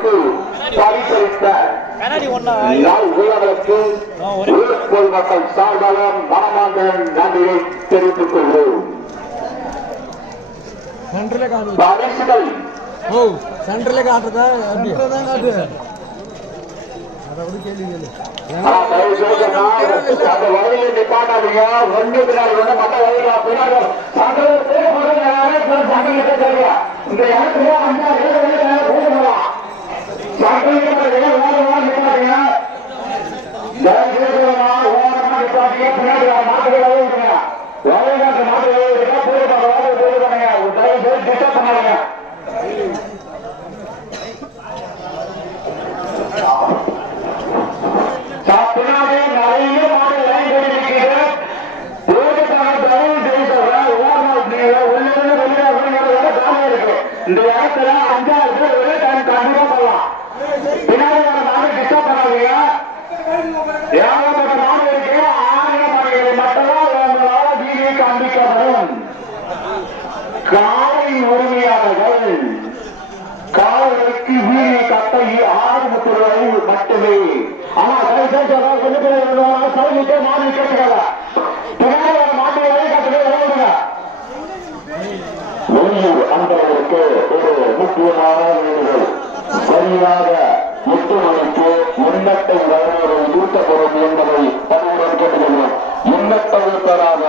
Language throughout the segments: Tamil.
அவர்களுக்கு பரிசளித்த உள்ளவர்களுக்கு ஊர்கோள் மக்கள் சார்பாக மனமார்ந்த நன்றியை தெரிவித்துக் கொள்கிறோம். பரிசுகள் சென்ட்ரலே காட்டுறதா வழியில் நிப்பாட்டாதீங்க. ஒன்று பின்னாடி ஒன்று மற்ற வழியா பின்னாடி இந்த இடத்துல போகலாம். பின்னாடி மாட்டுகளை வழிகாட்டு மாட்டுகளை டிஸ்டர்ப் பண்ணாங்க. பின்னாடி நிறைய மாடு லைன் பண்ணிருக்கீங்க. இந்த இடத்துல 5,000 பேர் ஒரே டைம் கண்டிப்பா போகலாம். பின்னாடி வர மாடு டிஸ்டர்ப் பண்ணாதீங்க. ஏகப்பட்ட மாடு இருக்கு. 1000 மாடுகளை மட்டும்தான் உங்களால வீடியோ காண்பிக்கப்படும். காலை உரிமையாளர்கள் காலைகளுக்கு வீடியோ கட்ட 6 ரூபாய் மட்டுமே. ஆனா சைலிட்டு மாடு கேட்டுக்காத. பின்னாடி வர மாட்டு வழி கட்டவே விளையாடுங்க. அன்பர்களுக்கு ஒரு முக்கியமான வேண்டுகோள். சரியாக 8 மணிக்கு முன்னட்டை வருவதை ஊட்டப்படும் என்பதை பதிவுடன் கேட்டுக்கொள்வோம். முன்னட்டை பெறாத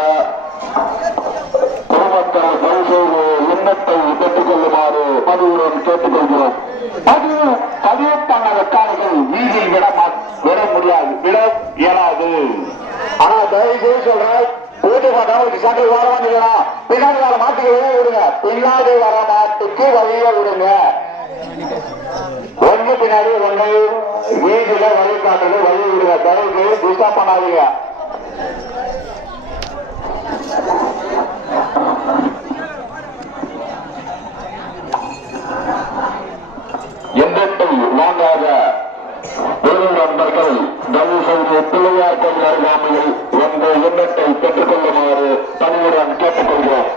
பொதுமக்கள் பரிசோடு எண்ணத்தை பெற்றுக் கொள்ளுமாறு பதிவுடன் கேட்டுக்கொள்கிறோம். பதிவு பண்ண காலைகள் வீதியில் விட முடியாது, விட இயலாது. ஆனா தயவு சொல்றேன், போட்டு மாட்டோம் சண்டை வரவாங்க. பின்னாடி வர மாட்டுக்கு வழியை விடுங்க. பின்னாடி வர மாட்டுக்கு வழியை விடுங்க. ஒன்று பின்னாடி ஒன்று வீதியில வழிகாட்டுறது வழி விடுங்க. தயவு டிஸ்டர்ப் பண்ணாதீங்க. எண்ணத்தை வாங்காத ஒரு நண்பர்கள் தயவு செய்து பிள்ளையார் கோவில் அருகாமையில் என்ற எண்ணத்தை பெற்றுக் கொள்ளுமாறு பணியுடன் கேட்டுக்கொள்கிறோம்.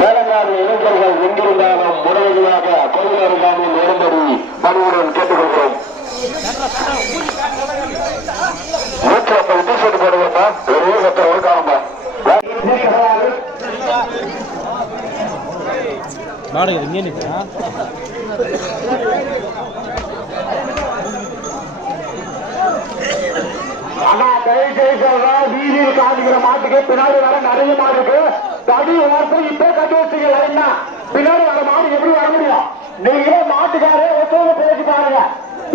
வேலைக்கார இளைஞர்கள் எங்கிருந்தாலும் முறையாக கோவில் அருகாமையில் வரும்படி பணியுடன் கேட்டுக்கொள்கிறோம். 150 டிஷர்ட் போடுவோம்மா. ஒரே சட்டம் ஒரு காலம்பா மாடு இங்கே நிற்கிறா. ஆனா தயவுசெய்து சொல்றேன், வீதியில் காமிக்கிற மாட்டுக்கு பின்னாடி வர நிறைய மாடு இருக்கு. தடி வாரத்தில் இப்ப கட்டி வச்சுங்க. லைன்னா பின்னாடி வர மாடு எப்படி வர முடியும்? நீங்களே மாட்டுக்காரே ஒத்துழைப்பு பேசி பாருங்க.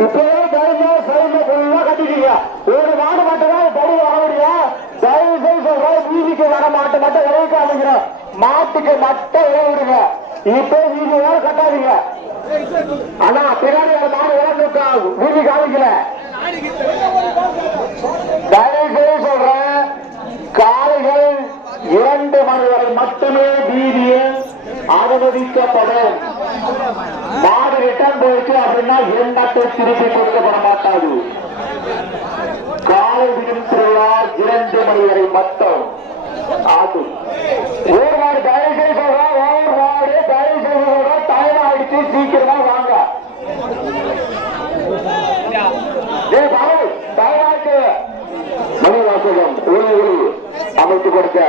இப்பவே தைரியமா சைட்ல ஃபுல்லா கட்டிட்டீங்க. ஒரு மாடு மட்டும் தான் தடி வர முடியும். தயவுசெய்து சொல்றேன், வீதிக்கு வர மாட்டு மட்டும் விளைய காமிக்கிற மாட்டுக்கு மட்டும் விளைய விடுங்க. இப்ப வீதி வேற கட்டாதீங்க. ஆனா பின்னாடி வர மாடு வேற வீதி காமிக்கல. தயவுசெய்து சொல்றேன், காலைகள் 2 மணி வரை மட்டுமே வீதியில் அனுமதிக்கப்படும். மாடு ரிட்டர்ன் போயிடுச்சு அப்படின்னா எண்ணத்தை திருப்பி கொடுக்கப்பட மாட்டாது. காலை விடும் திருவிழா 2 மணி வரை மட்டும் ஆகும். ஒரு மாடு தயவுசெய்து சொல்றேன், ஒரு மாடு தயவுசெய்து சொல்றேன், டைம் ஆயிடுச்சு, சீக்கிரமா வாங்க. மணிவாசகம் அமைத்துக் கொடுக்க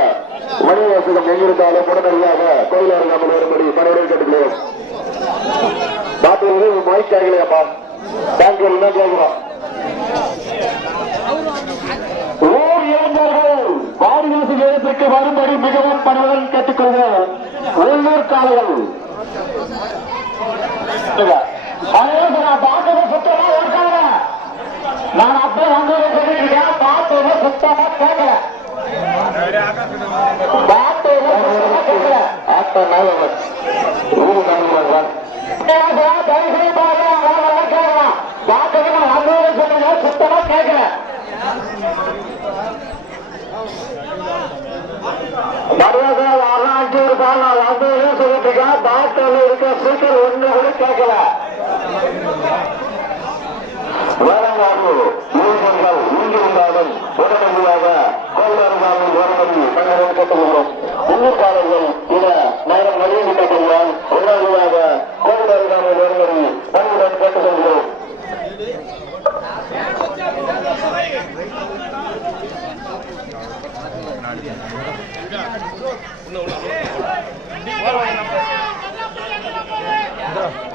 மணிவாசகம் எங்கிருந்தாலும் உடனடியாக கோயில் அருகாமல் வரும்படி பணியுடன் கேட்டுக்கிறோம். பாட்டு மைக் கேட்கலையாப்பா, பேங்க் தான் கேட்கிறோம். ஊர் இளைஞர்கள் வாடிவாசி வேதத்திற்கு வரும்படி மிகவும் பணியுடன் கேட்டுக்கொள்கிறோம். உள்ளூர் காலைகள் பார்த்தது சுத்தமா இருக்காங்க. நான் அப்படியே வந்ததை சொல்லிருக்கேன். பார்த்தது சுத்தமா கேட்கல. பார்த்தது கேட்கல. பார்த்தது நான் வந்ததை சொல்லுங்க, சுத்தமா கேட்கல. மறுபடியும் வரலாற்று இருப்பான். நான் வந்ததை சொல்லிட்டு இருக்கேன். பார்த்தது இருக்க ஸ்பீக்கர் ஒண்ணு கூட கேட்கல. வேலைவாழ்வு ஊழியர்கள் இங்கிருந்தாலும் உடனடியாக கோயிலாளர்கள் வரும்படி பணியுடன் கேட்டுக்கொள்கிறோம். உள்ளூர்காரர்கள் இட நேரம் வெளியிட்டால் உடனடியாக கோயிலாளர்கள் வரும்படி பணியுடன் கேட்டுக்கொள்கிறோம்.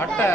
அட்டை